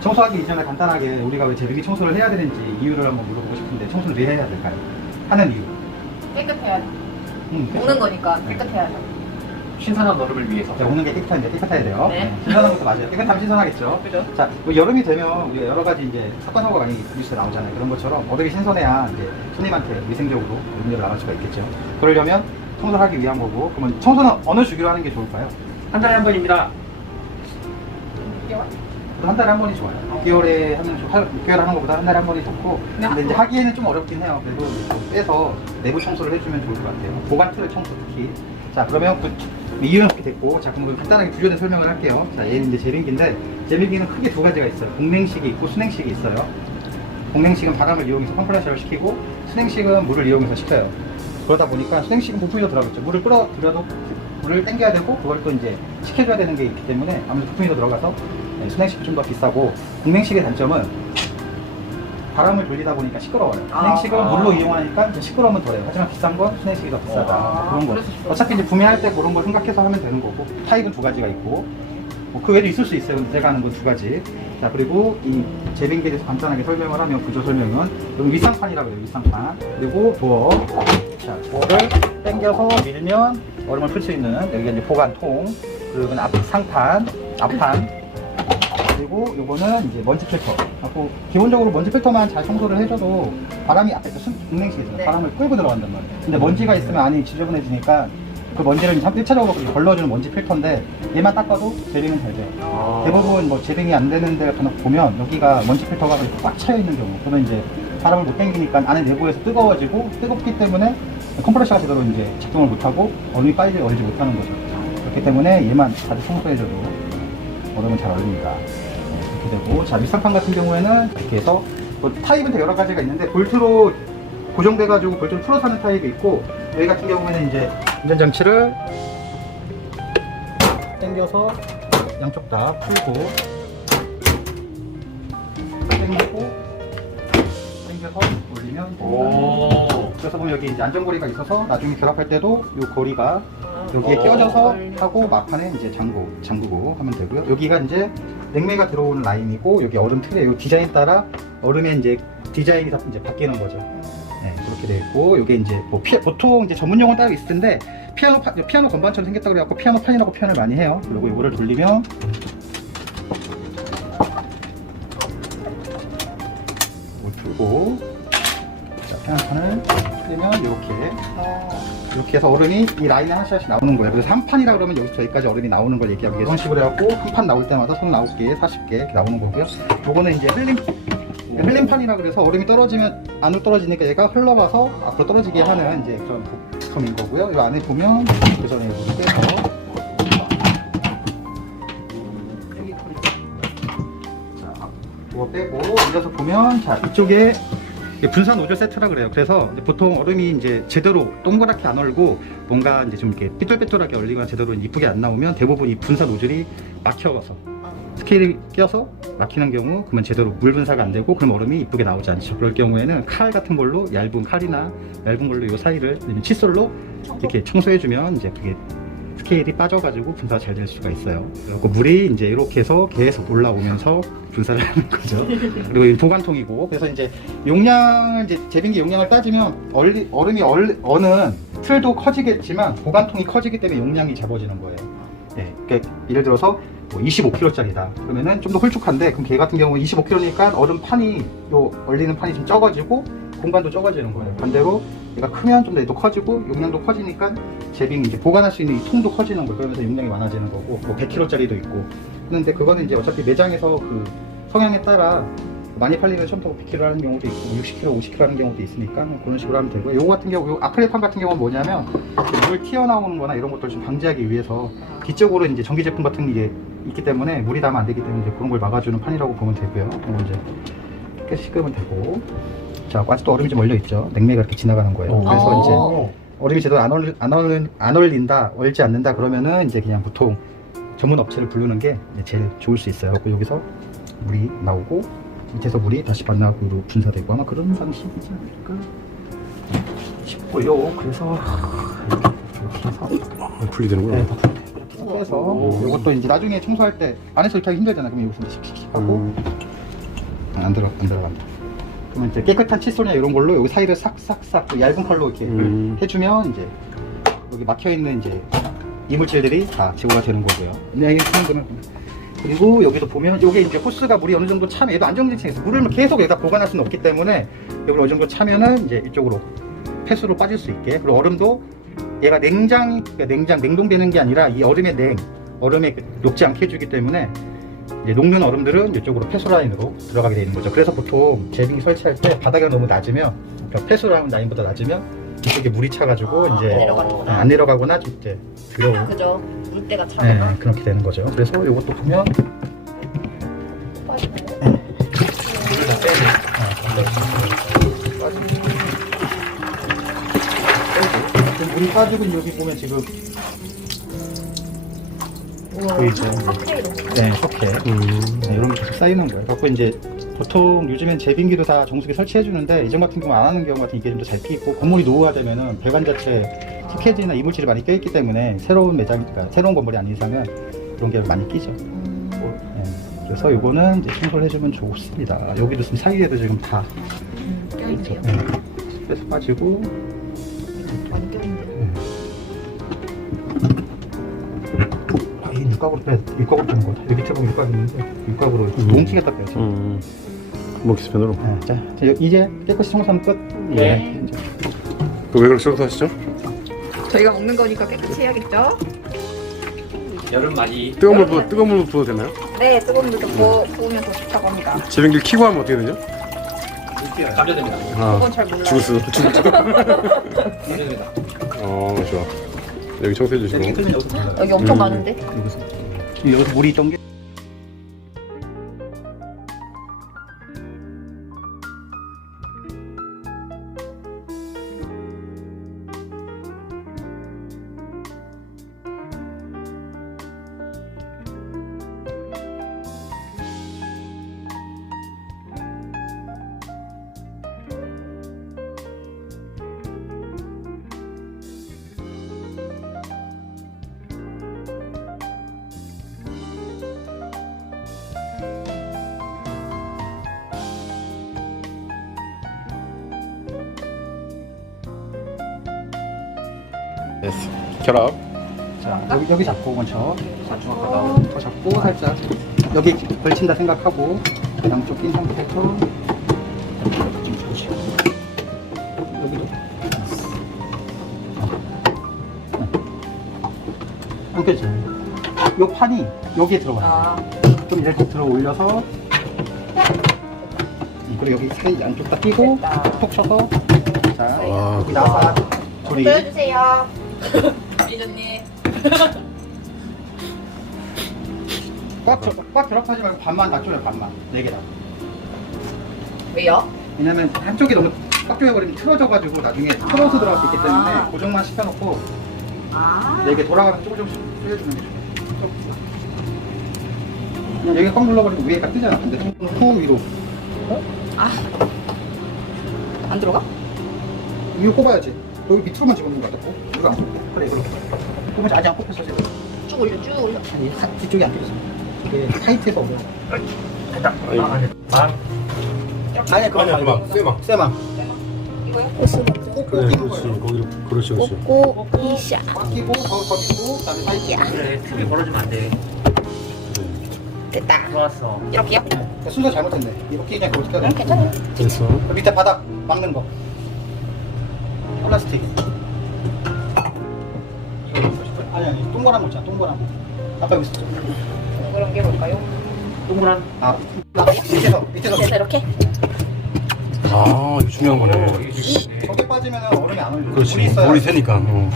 청소하기 이전에 간단하게 우리가 왜 제빙기 청소를 해야 되는지 이유를 한번 물어보고 싶은데 청소를 왜 해야 될까요? 하는 이유. 깨끗해야 돼. 음. 오는 거니까 깨끗해야 돼. 신선한 얼음을 위해서. 자, 오는 게 깨끗한데 깨끗해야 돼요. 네. 신선한 것도 맞아요. 깨끗하면 신선하겠죠. 그죠? 자, 뭐 여름이 되면 우리가 여러 가지 이제 사건 사고가 많이 뉴스에 나오잖아요. 그런 것처럼 얼음이 신선해야 이제 손님한테 위생적으로 음료를 나갈 수가 있겠죠. 그러려면 청소를 하기 위한 거고, 그러면 청소는 어느 주기로 하는 게 좋을까요? 한 달에 한 번입니다. 한 달에 한 번이 좋아요. 6개월에 하면 좋, 6개월에 하는 것보다 한 달에 한 번이 좋고, 근데 이제 하기에는 좀 어렵긴 해요. 그래도 좀 빼서 내부 청소를 해주면 좋을 것 같아요. 보관 틀 청소 특히. 자, 그러면 그 이유는 그렇게 됐고, 자, 그럼 간단하게 분류된 설명을 할게요. 자, 얘는 이제 제빙기인데, 제빙기는 크게 두 가지가 있어요. 공냉식이 있고 수냉식이 있어요. 공냉식은 바람을 이용해서 컴프레셔를 시키고, 수냉식은 물을 이용해서 식혀요. 그러다 보니까 수냉식은 부품이 더 들어가겠죠. 물을 끌어들여도 물을 당겨야 되고, 그걸 또 이제 식혀줘야 되는 게 있기 때문에 아무래도 부품이 더 들어가서 네, 수냉식이 좀 더 비싸고, 공냉식의 단점은 바람을 돌리다 보니까 시끄러워요. 아. 수냉식은 물로 이용하니까 시끄러움은 덜해요. 하지만 비싼 건 수냉식이 더 비싸다. 아, 그런 거. 어차피 이제 구매할 때 그런 거 생각해서 하면 되는 거고 타입은 두 가지가 있고 뭐 그 외에도 있을 수 있어요. 근데 제가 하는 건 두 가지. 자 그리고 이 제빙기에 대해서 간단하게 설명을 하면 구조 설명은 여기 윗상판이라고 해요. 윗상판. 그리고 도어. 자 도어를 당겨서 밀면 얼음을 풀 수 있는 여기가 이제 보관통. 그리고 앞 상판, 앞판. 그리고 요거는 이제 먼지 필터. 하고 기본적으로 먼지 필터만 잘 청소를 해줘도 바람이 앞에 순냉식이잖아요. 네. 바람을 끌고 들어간단 말이에요. 근데 먼지가 있으면 안이 지저분해지니까 그 먼지를 이제 1차적으로 그렇게 걸러주는 먼지 필터인데 얘만 닦아도 제빙은 잘 돼요. 아. 대부분 뭐 제빙이 안 되는 데를 간혹 보면 여기가 먼지 필터가 꽉 차여 있는 경우 그러면 이제 바람을 못 당기니까 안에 내부에서 뜨거워지고 뜨겁기 때문에 컴프레셔가 제대로 이제 작동을 못하고 얼음이 빨리 얼지 못하는 거죠. 그렇기 때문에 얘만 자주 청소해줘도 얼음은 잘 얼립니다. 네, 이렇게 되고 자 밑상판 같은 경우에는 이렇게 해서 뭐 타입은 되게 여러 가지가 있는데 볼트로 고정돼가지고 볼트를 풀어서 하는 타입이 있고 여기 같은 경우에는 이제 운전장치를 당겨서 양쪽 다 풀고 당기고 당겨서 올리면. 그래서 보면 여기 이제 안전고리가 있어서 나중에 결합할 때도 이 고리가 여기에 오. 끼워져서 하고 막판에 이제 잠고 잠그고 하면 되고요. 여기가 이제 냉매가 들어오는 라인이고 여기 얼음 틀에 이 디자인 따라 얼음의 이제 디자인이 다 이제 바뀌는 거죠. 네, 그렇게 돼 있고 이게 이제 뭐 피, 보통 이제 전문 용어 따로 있을 텐데 피아노 파- 피아노 건반처럼 생겼다고 그래갖고 피아노 판이라고 표현을 많이 해요. 그리고 이거를 돌리면 풀면 이렇게 이렇게 해서 얼음이 이 라인에 하나씩 하나씩 나오는 거예요. 그래서 한 판이라 그러면 여기서 저기까지 얼음이 나오는 걸 얘기하고 이런 식으로 해갖고 한 판 나올 때마다 손 9개, 40개 이렇게 나오는 거고요. 요거는 이제 흘림 흘림판이라 그래서 얼음이 떨어지면 안으로 떨어지니까 얘가 흘러가서 앞으로 떨어지게 하는 이제 그런 부품인 거고요. 이 안에 보면 그 전에 물을 빼서 자, 이거 빼고 올려서 보면 자 이쪽에 분산 노즐 세트라 그래요. 그래서 보통 얼음이 이제 제대로 동그랗게 안 얼고 뭔가 이제 좀 이렇게 삐뚤빼뚤하게 얼리거나 제대로 이쁘게 안 나오면 대부분 이 분산 노즐이 막혀서 스케일이 껴서 막히는 경우 그러면 제대로 물 분사가 안 되고 그럼 얼음이 이쁘게 나오지 않죠. 그럴 경우에는 칼 같은 걸로 얇은 칼이나 얇은 걸로 이 사이를 칫솔로 이렇게 청소해주면 이제 그게 스케일이 빠져가지고 분사가 잘될 수가 있어요. 그리고 물이 이제 이렇게 해서 계속 올라오면서 분사를 하는 거죠. 그리고 이 보관통이고 그래서 이제 용량을 이제 제빙기 용량을 따지면 얼리, 얼음이 얼, 어는 틀도 커지겠지만 보관통이 커지기 때문에 용량이 작아지는 거예요. 예, 그러니까 예를 들어서 뭐 25kg짜리다. 그러면은 좀 더 홀쭉한데 그럼 걔 같은 경우 25kg니까 얼음 판이 요 얼리는 판이 좀 적어지고 공간도 적어지는 거예요. 반대로 얘가 크면 좀 더 얘도 커지고 용량도 커지니까 제빙 이제 보관할 수 있는 이 통도 커지는 거예요. 그러면서 용량이 많아지는 거고 뭐 100kg짜리도 있고. 근데 그거는 이제 어차피 매장에서 그 성향에 따라 많이 팔리면 처음부터 100kg 하는 경우도 있고 60kg, 50kg 하는 경우도 있으니까 그런 식으로 하면 되고 요거 같은 경우 요 아크릴판 같은 경우는 뭐냐면 물 튀어나오는 거나 이런 것들을 좀 방지하기 위해서 뒤쪽으로 이제 전기 제품 같은 게 있기 때문에 물이 닿으면 안 되기 때문에 이제 그런 걸 막아주는 판이라고 보면 되고요. 그리고 이제 깨 씻으면 되고 자 아직도 얼음이 좀 얼려 있죠. 냉매가 이렇게 지나가는 거예요. 오. 그래서 이제 오. 얼음이 제대로 안, 얼, 안, 얼, 안 얼린다, 얼지 않는다 그러면은 이제 그냥 보통 전문 업체를 부르는 게 제일 좋을 수 있어요. 그리고 여기서 물이 나오고 밑에서 물이 다시 반납으로 분사되고 아마 그런 방식이지 않을까 싶고요. 그래서 이렇게 해서 분리되는구나. 네, 이렇게 해서 오. 이것도 이제 나중에 청소할 때 안에서 이렇게 하기 힘들잖아. 그럼 여기서 씩씩씩 하고 음. 안 들어 안 들어간다. 그러면 이제 깨끗한 칫솔이나 이런 걸로 여기 사이를 싹싹싹 그 얇은 칼로 이렇게 음. 해주면 이제 여기 막혀 있는 이제 이물질들이 다 제거가 되는 거고요. 네, 이게 쓰는 거는 그리고 여기도 보면 여기 이제 호스가 물이 어느 정도 차면 얘도 안정지층에서 물을 계속 여기다 보관할 수는 없기 때문에 여기 어느 정도 차면은 이제 이쪽으로 폐수로 빠질 수 있게 그리고 얼음도 얘가 냉장 그러니까 냉장 냉동되는 게 아니라 이 얼음의 냉 얼음에 그 녹지 않게 해주기 때문에 이제 녹는 얼음들은 이쪽으로 폐수 라인으로 들어가게 되는 거죠. 그래서 보통 제빙 설치할 때 바닥이 너무 낮으면 그러니까 폐수 라인보다 낮으면 이쪽에 물이 차가지고 아, 이제 안 내려가는구나. 네, 안 내려가거나 이제 들어오고 그죠. 물때가 네, 차거나. 그렇게 되는 거죠. 그래서 이것도 보면 빠지네. 물을 다 빼야 돼. 지금 물이 빠지고 여기 보면 지금. 보이죠? 석회 이런 거. 네, 석회 음. 네, 이런 게 계속 쌓이는 거예요. 갖고 이제 보통 요즘엔 제빙기도 다 정수기 설치해 주는데 이전 같은 경우 안 하는 경우 같은 이게 좀 더잘 피고 건물이 노후화 되면은 배관 자체에 티켓이나 이물질이 많이 껴있기 때문에 새로운 매장, 그러니까 새로운 건물이 아닌 이상은 그런 게 많이 끼죠. 음. 네, 그래서 요거는 이제 청소를 해주면 좋습니다. 여기도 지금 사이에도 지금 다 음, 있죠. 껴있네요. 네. 빼서 빠지고 많이 육각으로 빼, 육각으로 빼는 거다. 여기 밑에 보면 육각 있는데 육각으로 음. 몽키겠다 빼야죠. 음. 먹기스펜으로. 네, 자, 자, 이제 깨끗이 청소하면 끝. 네. 예, 이제. 왜 그렇게 청소하시죠? 저희가 먹는 거니까 깨끗이 해야겠죠? 여름 맞이. 뜨거운 물 부어, 뜨거운 물 부어도 되나요? 네, 뜨거운 물도 부어, 부으면 더 좋다고 합니다. 제빙기를 키고 하면 어떻게 되죠? 감전됩니다. 아, 그건 잘 몰라요. 죽었어. 죽었어. 감전됩니다. 어, 좋아. 여기 청소해 주시고. 여기 엄청 음. 많은데? 여기서 물이 있던 게 됐어. 결합. 자, 여기, 여기 잡고 먼저 자, 중학하다. 더 잡고 살짝 여기 걸친다 생각하고 양쪽 낀 상태에서 좀 보시고 여기도 안껴지 요 판이 여기에 들어가요 아, 좀 이렇게 들어 올려서 그리고 여기 사이 양쪽 다 끼고 됐다. 톡 쳐서 자 와, 여기 나사 조리 보여주세요. 리조님. 꽉, 겨- 꽉 결합하지 말고 반만 놔줘요 반만 네 개다 왜요? 왜냐면 한쪽이 너무 꽉 조여버리면 틀어져가지고 나중에 틀어서 들어갈 수 있기 때문에 아. 고정만 시켜놓고 아. 네개 돌아가면 조금 조금씩 조여주면 돼요 그냥 여기 꽉 눌러버리고 위에가 뜨잖아 근데 후 위로 안 들어가? 이거 꼽아야지 여기 밑으로만 집어넣는 거 같고 이거 안 꼽고 그래 이렇게 꼽으면 아직 안 꼽혔어 지금 쭉 올려, 쭉 올려. 아니 하- 뒤쪽이 안 꼽혔어 이게 타이트해서 어려워 됐다. 아이고. 아, 아니. 망. 아니야 말고 쇠망. 쇠망 이거요? 꼭 그래, 끼는 그렇지. 거기로, 그렇지, 그렇지. 꽂고, 이샤. 꽉 끼고 더, 더 끼고 그다음에 타이트 그래, 틈이 벌어지면 안 돼. 됐다. 좋았어. 이렇게요? 네, 순서 잘못했네 이렇게 그냥 응, 돼? 괜찮아요. 됐어. 그 밑에 바닥 막는 거 플라스틱 아니 아니 동그란 거 있잖아 동그란 거 아까 여기 있었죠 그런 게 뭘까요? 동그란. 아 밑에서 밑에서 그래서 이렇게? 아, 이거 중요한 거네. 저게 빠지면 얼음이 안 올려 그렇지. 물이 있어야 물이 새니까. 어.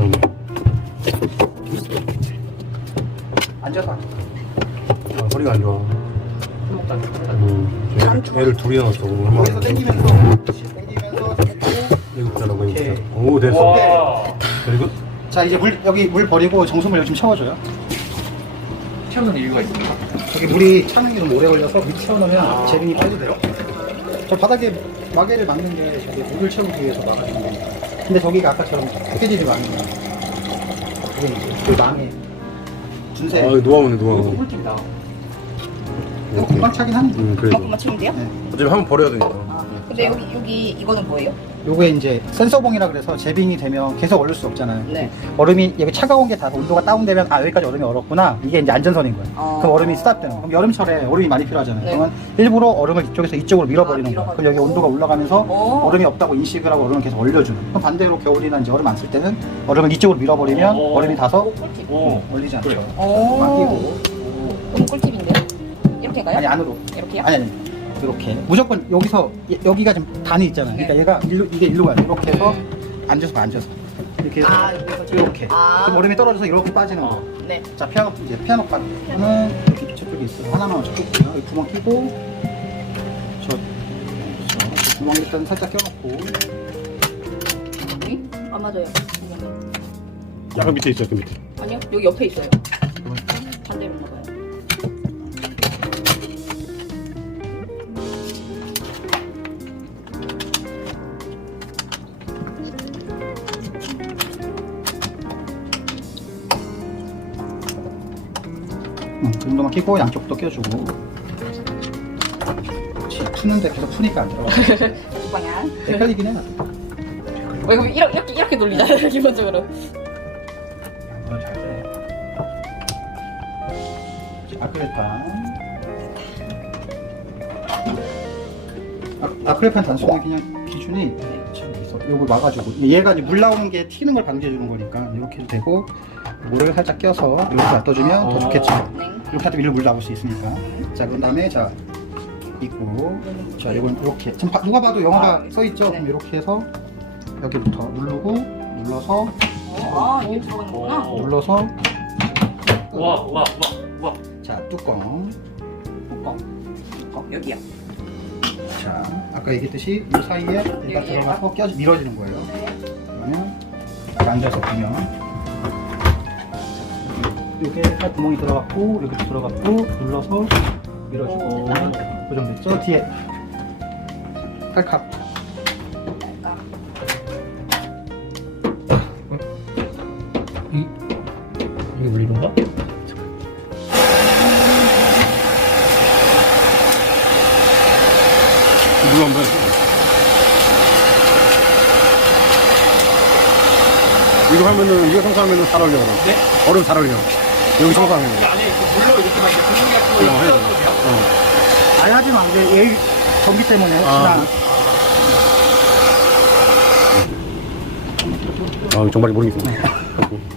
음. 앉아서 아, 허리가 안 좋아. 술 먹다. 음. 애를, 애를 둘이. 여기서 얼마나. 자라고 오, 됐어. 와. 그리고 자 이제 물 여기 물 버리고 정수물 여기 좀 채워줘요 채우는 이유가 있습니다. 저기 물이 차는 게 너무 오래 걸려서 밑 채워놓으면 제빙이 빨리 돼요. 저 바닥에 마개를 막는 게 저기 물을 채우기 위해서 막아주는 겁니다. 근데 저기가 아까처럼 깨지지 않는 거예요. 그게 이제 그 망에 아, 준세. 이거 노하우네, 노하우. 꿀팁이다. 이거 금방 차긴 합니다. 음, 그래도. 이만큼만 치면 돼요? 네. 어차피 한번 버려야 되니까. 아, 근데 여기 여기 이거는 뭐예요? 요게 이제 센서봉이라 그래서 제빙이 되면 계속 얼릴 수 없잖아요. 네. 얼음이 여기 차가운 게 다 온도가 다운되면 아 여기까지 얼음이 얼었구나 이게 이제 안전선인 거예요. 아. 그럼 얼음이 스탑되는 거예요. 그럼 여름철에 얼음이 많이 필요하잖아요. 네. 그러면 일부러 얼음을 이쪽에서 이쪽으로 밀어버리는 아, 거예요. 그럼 여기 온도가 올라가면서 오. 얼음이 없다고 인식을 하고 얼음을 계속 얼려주는. 그럼 반대로 겨울이나 이제 얼음 안 쓸 때는 얼음을 이쪽으로 밀어버리면 오. 얼음이 다서. 오. 얼리지 않죠. 그래요. 오. 막히고 너무 꿀팁인데요? 이렇게 가요? 아니 안으로 이렇게요? 아니 아니 이렇게 무조건 여기서 이- 여기가 지금 단이 있잖아요. 그러니까 얘가 일로, 이게 일로 가요. 이렇게 해서 앉아서 앉아서 이렇게 해서 아, 여기서 이렇게 아. 그럼 얼음이 떨어져서 이렇게 빠지는 거. 네. 자 피아노 이제 피아노 바는 여기 저쪽에 있어요. 하나만 저쪽 있고요. 여기 구멍 끼고 저, 저 구멍 일단 살짝 껴놓고 여기? 아 맞아요. 약간 밑에 있어, 그 밑에. 아니요 여기 옆에 있어요. 끼고 양쪽도 껴주고 그렇지 푸는데 계속 푸니까 안 들어가. 두 방향. 헷갈리긴 해. 왜 그럼 이렇게 이렇게, 이렇게 돌리잖아요 기본적으로. 양손을 잘 돼. 아크릴판. 아, 아크릴판 단순히 그냥 기준이 참 있어. 요거 막아주고 얘가 이제 물 나오는 게 튀는 걸 방지해 주는 거니까 이렇게 해도 되고 모래를 살짝 껴서 이렇게 놔둬주면 더 좋겠죠. 네. 이렇게 하면 일로 물 나올 수 있으니까. 자, 그 다음에 자 있고 자 이건 이렇게 지금 봐- 누가 봐도 영어가 아, 써 있죠. 네. 그럼 이렇게 해서 여기부터 누르고 눌러서 아 이게 들어가는구나. 눌러서 와, 와, 와, 와. 자 뚜껑 뚜껑. 뚜껑 여기요. 자 아까 얘기했듯이 이 사이에 얘가 들어가서 껴 밀어지는 거예요. 네. 그러면 이렇게 앉아서 보면 이게 딱 구멍이 들어갔고 여기도 들어갔고 눌러서 밀어주고 오. 고정됐죠? 뒤에. 이게? 물로 한번 이거 하면은, 이거 청소하면은 잘 어울려, 그럼. 네? 얼음 잘 어울려. 여기 청소하면. 이 안에 그 물로 이렇게 막 이렇게 분위기 같은 거 어, 해야 넣어도 돼요? 아예 하지만 안 돼. 얘 전기 때문에 아. 혹시나 아, 정말 모르겠어.